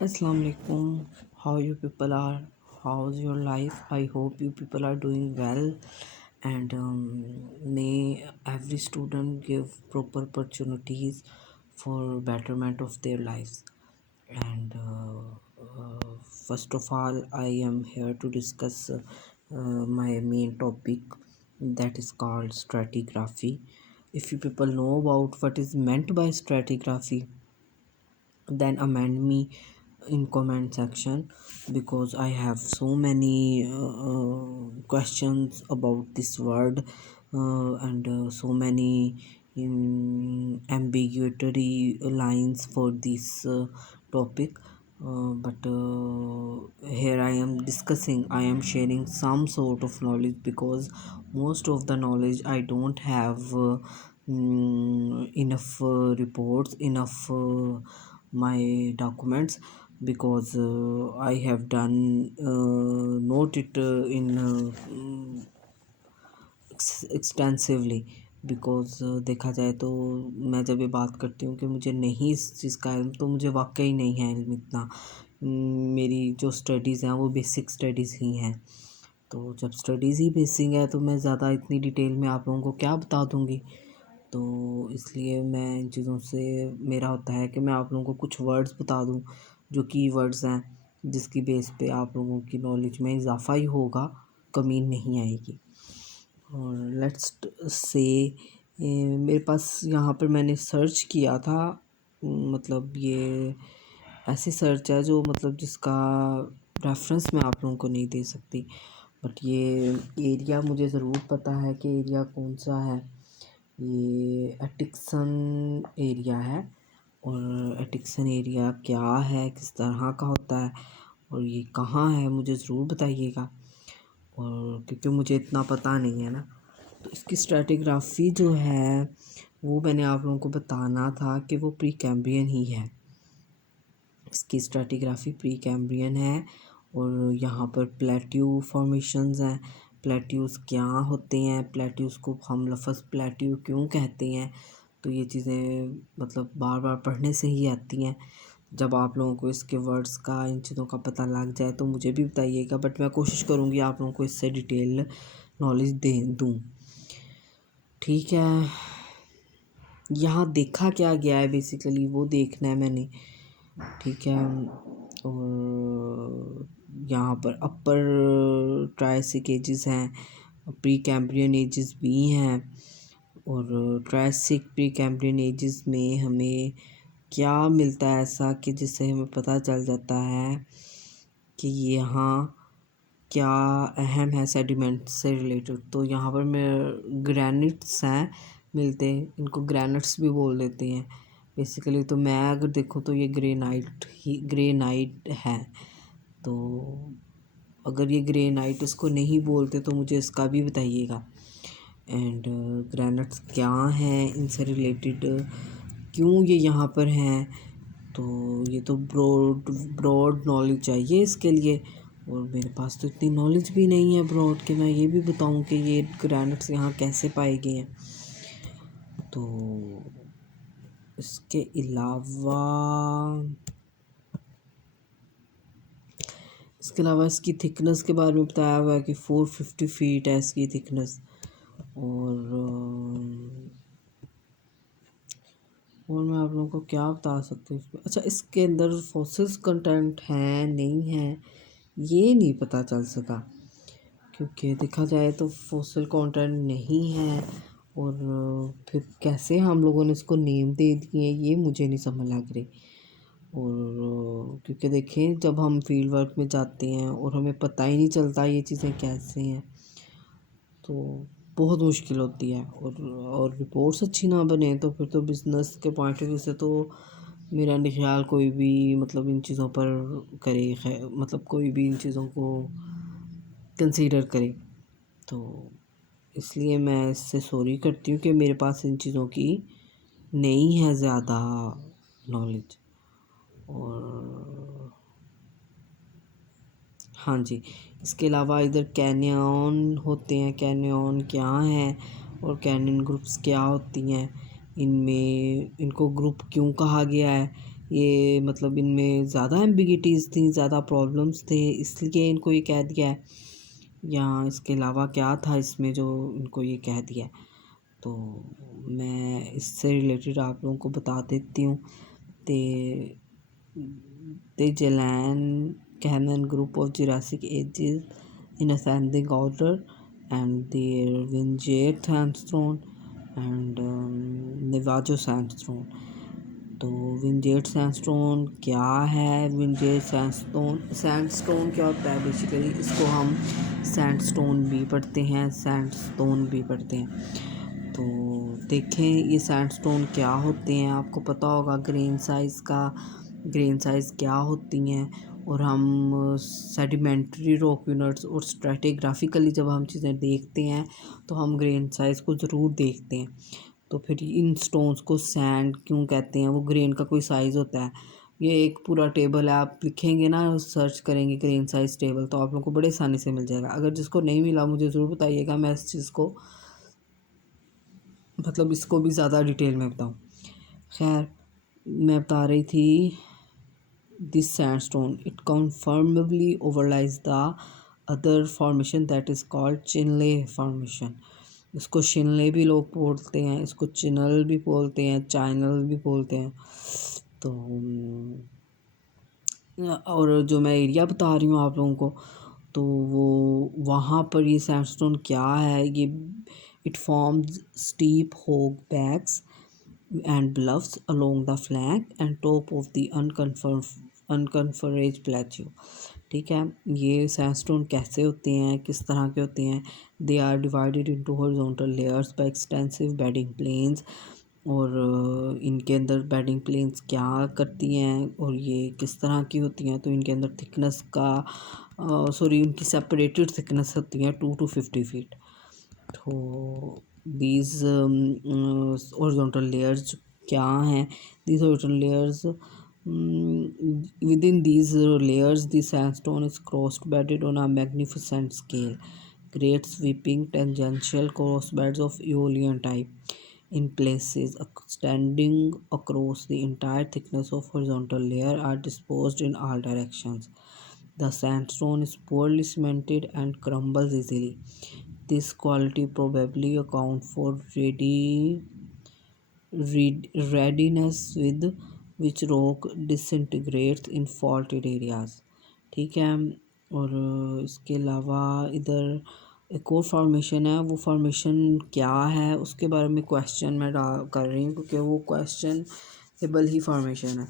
Assalamu alaikum. How you people are? How's your life? I hope you people are doing well, and may every student give proper opportunities for betterment of their lives. And first of all, I am here to discuss my main topic, that is called stratigraphy. If you people know about what is meant by stratigraphy, then amend me in comment section, because I have so many questions about this word, and so many ambiguity lines for this topic. But here I am sharing some sort of knowledge, because most of the knowledge I don't have enough reports, enough my documents, because I have done note it in extensively, because देखा जाए तो मैं जब ये बात करती हूँ कि मुझे नहीं इस चीज़ का इल्म, तो मुझे वाक़ई नहीं है इल्म इतना। मेरी जो स्टडीज़ हैं वो बेसिक स्टडीज़ ही हैं। तो जब स्टडीज़ ही बेसिक है तो मैं ज़्यादा इतनी डिटेल में आप लोगों को क्या बता दूँगी। तो इसलिए मैं इन चीज़ों से मेरा होता है कि मैं आप लोगों को कुछ वर्ड्स बता दूँ, जो कीवर्ड्स हैं, जिसकी बेस पे आप लोगों की नॉलेज में इजाफ़ा ही होगा, कमी नहीं आएगी। और लेट्स से मेरे पास यहाँ पर मैंने सर्च किया था, मतलब ये ऐसी सर्च है जो मतलब जिसका रेफरेंस मैं आप लोगों को नहीं दे सकती, बट ये एरिया मुझे ज़रूर पता है कि एरिया कौन सा है। ये एटिक्सन एरिया है, और एटिक्सन एरिया क्या है, किस तरह का होता है, और ये कहाँ है, मुझे ज़रूर बताइएगा। और क्योंकि मुझे इतना पता नहीं है ना, तो इसकी स्ट्रैटिग्राफी जो है वो मैंने आप लोगों को बताना था कि वो प्री कैम्ब्रियन ही है। इसकी स्ट्रैटिग्राफी प्री कैम्ब्रियन है, और यहाँ पर प्लेट्यू फॉर्मेशंस हैं। प्लेट्यूज़ क्या होते हैं, प्लेट्यूज़ को हम लफ्ज़ प्लेट्यू क्यों कहते हैं, तो ये चीज़ें मतलब बार बार पढ़ने से ही आती हैं। जब आप लोगों को इसके वर्ड्स का, इन चीज़ों का पता लग जाए तो मुझे भी बताइएगा, बट मैं कोशिश करूँगी आप लोगों को इससे डिटेल नॉलेज दे दूँ। ठीक है, यहाँ देखा क्या गया है बेसिकली वो देखना है मैंने। ठीक है, और यहाँ पर अपर ट्रायसिक एजेस हैं, प्री कैम्ब्रियन एजेस भी हैं, और ट्रायसिक प्री कैम्ब्रियन एजेस में हमें क्या मिलता है ऐसा कि जिससे हमें पता चल जाता है कि यहाँ क्या अहम है सेडिमेंट से रिलेटेड। तो यहाँ पर मैं ग्रेनिट्स हैं मिलते हैं, इनको ग्रेनिट्स भी बोल देते हैं बेसिकली। तो मैं अगर देखूँ तो ये ग्रेनाइट है। तो अगर ये ग्रेनाइट इसको नहीं बोलते तो मुझे इसका भी बताइएगा। एंड ग्रेनाइट्स क्या हैं, इनसे रिलेटेड क्यों ये यहाँ पर हैं, तो ये तो ब्रॉड नॉलेज चाहिए इसके लिए, और मेरे पास तो इतनी नॉलेज भी नहीं है ब्रॉड कि मैं ये भी बताऊं कि ये ग्रेनाइट्स यहाँ कैसे पाए गए हैं। तो इसके अलावा इसकी थिकनेस के बारे में बताया हुआ है कि 450 फीट है इसकी थिकनेस। और मैं आप लोगों को क्या बता सकती हूँ। अच्छा, इसके अंदर फॉसिल्स कंटेंट है नहीं है ये नहीं पता चल सका, क्योंकि देखा जाए तो फॉसिल कंटेंट नहीं है, और फिर कैसे हम लोगों ने इसको नेम दे दिए ये मुझे नहीं समझ लग रही। और क्योंकि देखें, जब हम फील्ड वर्क में जाते हैं और हमें पता ही नहीं चलता ये चीज़ें कैसे हैं, तो बहुत मुश्किल होती है। और रिपोर्ट्स अच्छी ना बने तो फिर तो बिज़नेस के पॉइंट ऑफ व्यू से तो मेरा नहीं ख्याल कोई भी मतलब इन चीज़ों पर करे, मतलब कोई भी इन चीज़ों को कंसीडर करे। तो इसलिए मैं इससे सॉरी करती हूँ कि मेरे पास इन चीज़ों की नहीं है ज़्यादा नॉलेज। और हाँ जी, इसके अलावा इधर कैनियन होते हैं, कैनियन क्या हैं और कैनियन ग्रुप्स क्या होती हैं, इनमें इनको ग्रुप क्यों कहा गया है, ये मतलब इनमें ज़्यादा एम्बिगिटीज़ थी, ज़्यादा प्रॉब्लम्स थे, इसलिए इनको ये कह दिया है, या इसके अलावा क्या था इसमें जो इनको ये कह दिया है। तो मैं इससे रिलेटेड आप लोगों को बता देती हूँ। The Jalan Canyon group of Jurassic ages in ascending order, and the Wingate sandstone and Navajo sandstone. तो विंजेट सैंडस्टोन क्या है? विंजेट सैंडस्टोन क्या होता है? बेसिकली इसको हम सैंडस्टोन भी पढ़ते हैं, सैंडस्टोन भी पढ़ते हैं। तो देखें ये सैंडस्टोन क्या होते हैं, आपको पता होगा ग्रेन साइज़ क्या होती हैं। और हम सेडिमेंट्री रॉक यूनिट्स और स्ट्रेटिग्राफिकली जब हम चीज़ें देखते हैं तो हम ग्रेन साइज़ को ज़रूर देखते हैं। तो फिर इन स्टोन्स को सैंड क्यों कहते हैं? वो ग्रेन का कोई साइज़ होता है। ये एक पूरा टेबल है, आप लिखेंगे ना, सर्च करेंगे ग्रेन साइज़ टेबल, तो आप लोगों को बड़े आसानी से मिल जाएगा। अगर जिसको नहीं मिला मुझे ज़रूर बताइएगा, मैं इस चीज़ को मतलब इसको भी ज़्यादा डिटेल में बताऊँ। खैर, मैं बता रही थी this sandstone it comfortably overlies the other formation that is called Chinle formation. इसको शिनले भी लोग बोलते हैं, इसको चिनल भी बोलते हैं, चाइनल भी बोलते हैं। तो और जो मैं एरिया बता रही हूँ आप लोगों को, तो वो वहाँ पर ये सैंडस्टोन क्या है, ये इट फॉर्म्स स्टीप होग backs and bluffs along the flank and top of the unconferred plateau। ठीक है, ये सैंडस्टोन कैसे होते हैं, किस तरह के होते हैं? They are divided into horizontal layers by extensive bedding planes. और इनके अंदर बेडिंग प्लेन्स क्या करती हैं और ये किस तरह की होती हैं? तो इनके अंदर थिकनेस का इनकी सेपरेटेड थिकनेस होती है 2 to 50 फीट। तो these horizontal layers क्या हैं? These horizontal layers, within these layers the sandstone is cross bedded on a magnificent scale, great sweeping tangential cross beds of Aeolian type in places extending across the entire thickness of horizontal layer are disposed in all directions. The sandstone is poorly cemented and crumbles easily. This quality probably accounts for readiness with which rock disintegrates in faulted areas। ठीक है, और इसके अलावा इधर एक और formation है, वो फॉर्मेशन क्या है उसके बारे में क्वेश्चन मैं कर रही हूँ, क्योंकि वो क्वेश्चनेबल ही फॉर्मेशन है।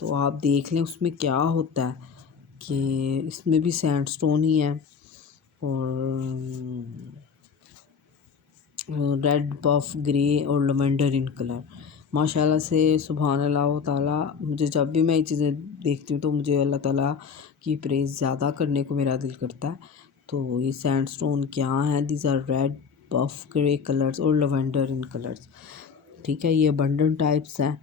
तो आप देख लें उसमें क्या होता है कि इसमें भी सैंडस्टोन ही है, और रेड बफ ग्रे और लवेंडर इन कलर। माशाल्लाह से सुभान अल्लाह ताला, मुझे जब भी मैं ये चीज़ें देखती हूँ तो मुझे अल्लाह ताला की प्रेज़ ज़्यादा करने को मेरा दिल करता है। तो ये सैंडस्टोन क्या है? These are red buff grey colours और लवेंडर इन कलर्स। ठीक है, ये अबंडेंट टाइप्स हैं,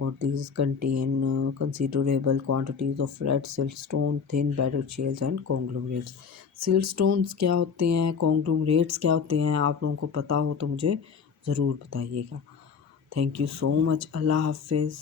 और these contain considerable quantities of red siltstone, thin bedded shales and conglomerates। siltstones क्या होते हैं, conglomerates क्या होते हैं, आप लोगों को पता हो तो मुझे ज़रूर बताइएगा। Thank you so much. अल्लाह हाफिज़।